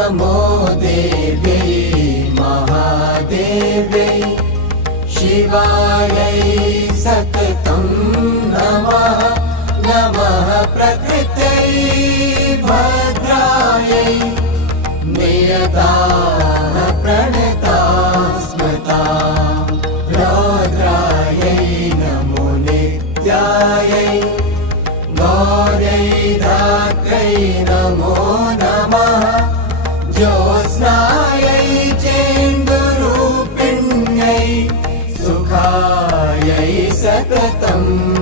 नमो देव्यै महादेव्यै शिवायै सततं नमः। नमः प्रकृत्यै भद्रायै नियताः प्रणताः स्मृताः। रौद्रायै नमो नित्यायै गौर्यै धात्र्यै नमो नमः। ज्योत्स्नायै चेन्दुरूपिण्यै सुखायै सततम्